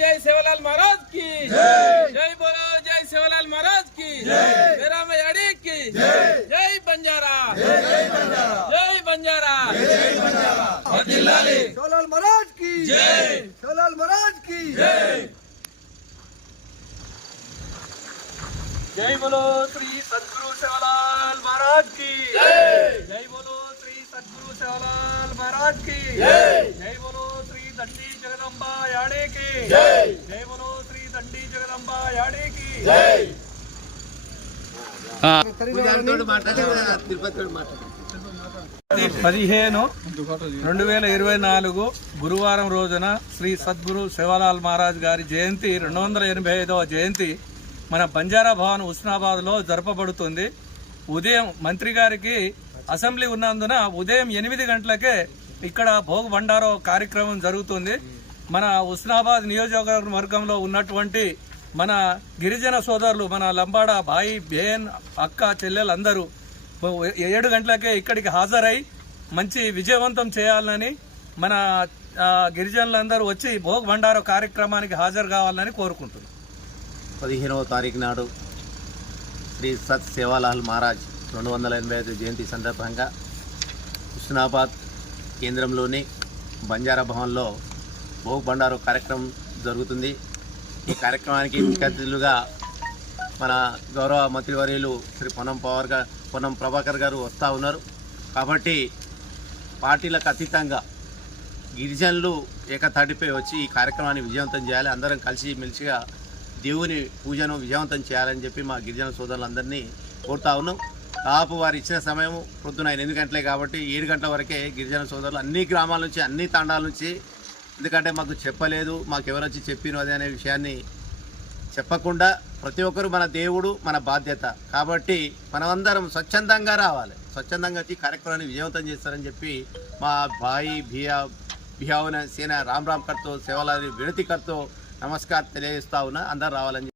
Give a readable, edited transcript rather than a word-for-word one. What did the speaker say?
जय सेवालाल महाराज की जय बोलो जय सेवालाल महाराज की मेरा मयाड़ी की जय बंजारा जय बंजारा सेवालाल महाराज की जय सेवालाल महाराज की जय जय बोलो श्री सद्गुरु सेवालाल महाराज की जय बोलो श्री सद्गुरु सेवालाल महाराज की जय बोलो श्री दंडी जगदम्बा याड़े की जय बोलो श्री दंडी जगदम्बा याड़े की పదిహేను 2024 గురువారం రోజున శ్రీ సద్గురు సేవాలాల్ మహారాజ్ గారి జయంతి 285వ జయంతి మన బంజారా భవన్ హుస్నాబాద్లో జరపబడుతుంది. ఉదయం మంత్రి గారికి అసెంబ్లీ ఉన్నందున ఉదయం 8 గంటలకే ఇక్కడ భోగ్ భండారో కార్యక్రమం జరుగుతుంది. మన హుస్నాబాద్ నియోజకవర్గంలో ఉన్నటువంటి మన గిరిజన సోదరులు, మన లంబాడ భాయి బేన్ అక్క చెల్లెలందరూ 7 గంటలకే ఇక్కడికి హాజరై మంచి విజయవంతం చేయాలని మన గిరిజనులందరూ వచ్చి భోగ్ భండారో కార్యక్రమానికి హాజరు కావాలని కోరుకుంటున్నాం. 15వ తారీఖు నాడు శ్రీ సత్ సేవాలాల్ మహారాజ్ 285 జయంతి సందర్భంగా హుస్నాబాద్ కేంద్రంలోని బంజారా భవన్లో భోగ్ భండారో కార్యక్రమం జరుగుతుంది. ఈ కార్యక్రమానికి ముఖ్య అతిథులుగా మన గౌరవ మంత్రివర్యులు శ్రీ పొన్నం ప్రభాకర్ గారు వస్తూ ఉన్నారు. కాబట్టి పార్టీలకు అతీతంగా గిరిజనులు ఏకతాటిపై వచ్చి ఈ కార్యక్రమాన్ని విజయవంతం చేయాలి, అందరం కలిసి మెలిసిగా దేవుని పూజను విజయవంతం చేయాలని చెప్పి మా గిరిజన సోదరులందరినీ కోరుతా ఉన్నాం. దాదాపు వారు ఇచ్చిన సమయం పొద్దున 8 గంటలే కాబట్టి 7 గంటల వరకే గిరిజన సోదరులు అన్ని గ్రామాల నుంచి, అన్ని తాండాల నుంచి, ఎందుకంటే మాకు చెప్పలేదు, మాకు ఎవరు వచ్చి చెప్పిన అదే అనే విషయాన్ని చెప్పకుండా ప్రతి ఒక్కరు మన దేవుడు, మన బాధ్యత కాబట్టి మనమందరం స్వచ్ఛందంగా రావాలి, స్వచ్ఛందంగా వచ్చి కార్యక్రమాన్ని విజయవంతం చేస్తారని చెప్పి మా భాయి భియావన సేన రామ్ కర్తో సేవలారి వినతి కర్తో నమస్కారం తెలియజేస్తా ఉన్నా. అందరూ రావాలని